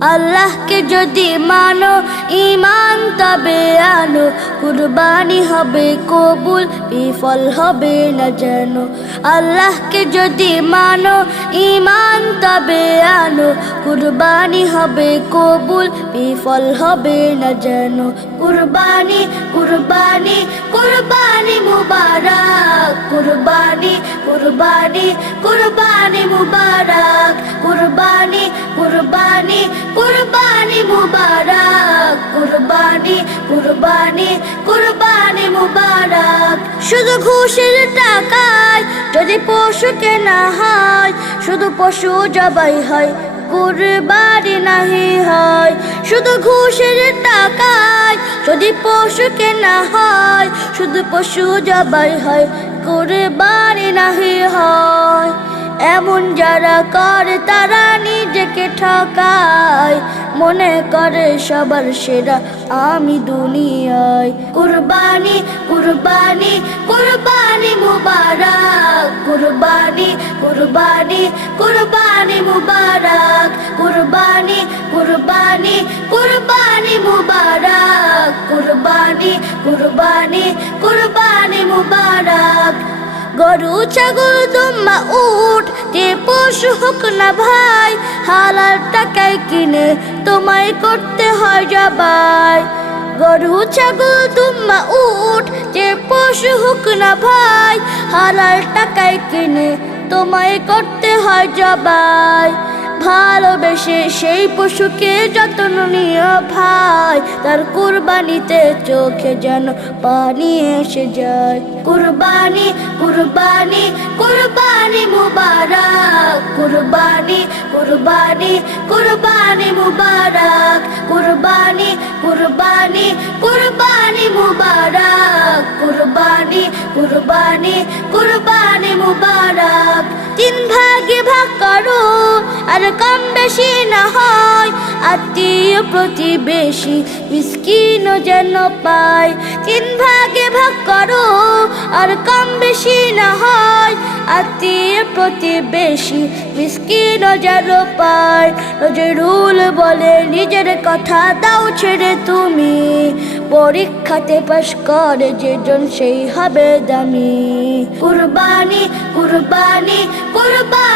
আল্লাহকে যদি মানো ইমান তবে আনো। কুরবানি হবে, কবুল, বিফল হবে না যেন। আল্লাহকে যদি মানো ইমান তবে আনো। কুরবানি হবে, কবুল, বিফল হবে না যেন। কুরবানি কুরবানি কুরবানি মুবারক। কুরবানি কুরবানি কুরবানি কুরবানি কুরবানি কুরবানি মুবারক, কুরবানি কুরবানি কুরবানি মুবারক। শুধু ঘুষের টাকায় যদি পশু কেনা হয়, শুধু পশু জবাই হয়, কুরবানি নাহি হয়। শুধু ঘুষের টাকায় যদি পশু কেনা হয়, শুধু পশু জবাই হয়, কুরবানি নাহি হয়। এমন যারা করে, তারা নিজেকে ঠকায়। মনে করে সবার সেরা আমি দুনিয়ায়। কুরবানি কুরবানি কুরবানি মুবারক। কুরবানি কুরবানি কুরবানি মুবারক। কুরবানি কুরবানি কুরবানি মুবারক। কুরবানি কুরবানি কুরবানি মুবারক। গরু, ছাগল দুম্বা উঠ যে পশু হোক না ভাই, হালাল টাকায় কিনে তোমায় করতে হয় জবাই। গরু, ছাগল দুম্বা উঠ যে পশু হোক না ভাই, হালাল টাকায় কিনে তোমায় করতে হয় জবাই। ভালোবেসে সেই পশুকে যত্ন নিও ভাই। তার কুরবানিতে চোখে যেন পানি এসে যায়। কুরবানি কুরবানি কুরবানি মুবারক। কুরবানি কুরবানি কুরবানি মুবারক। কুরবানি কুরবানি কুরবানি মুবারক। কুরবানি কুরবানি কুরবানি মুবারক। তিন ভাগে ভাগ করো, আর কম বেশি না আত্মীয় প্রতিবেশী, মিসকিনও যেন পায়। তিন ভাগে ভাগ করো, আর কম বেশি না হয়। আত্মীয় প্রতিবেশী, মিসকিনও যেন পায়। নজরুল বলে, নিজের কথা দাও ছেড়ে তুমি। পরীক্ষাতে পাশ করে যেজন সেই হবে দামি। কুরবানি কুরবানি কুরবানি।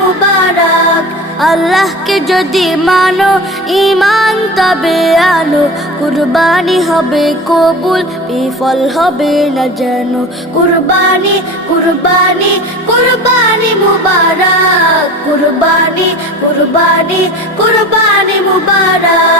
মুবারক। আল্লাহকে যদি মানো ইমান তবে আনো। কুরবানি হবে কবুল, বিফল হবে না যেন। কুরবানি কুরবানি কুরবানি মুবারক। কুরবানি কুরবানি কুরবানি মুবারক।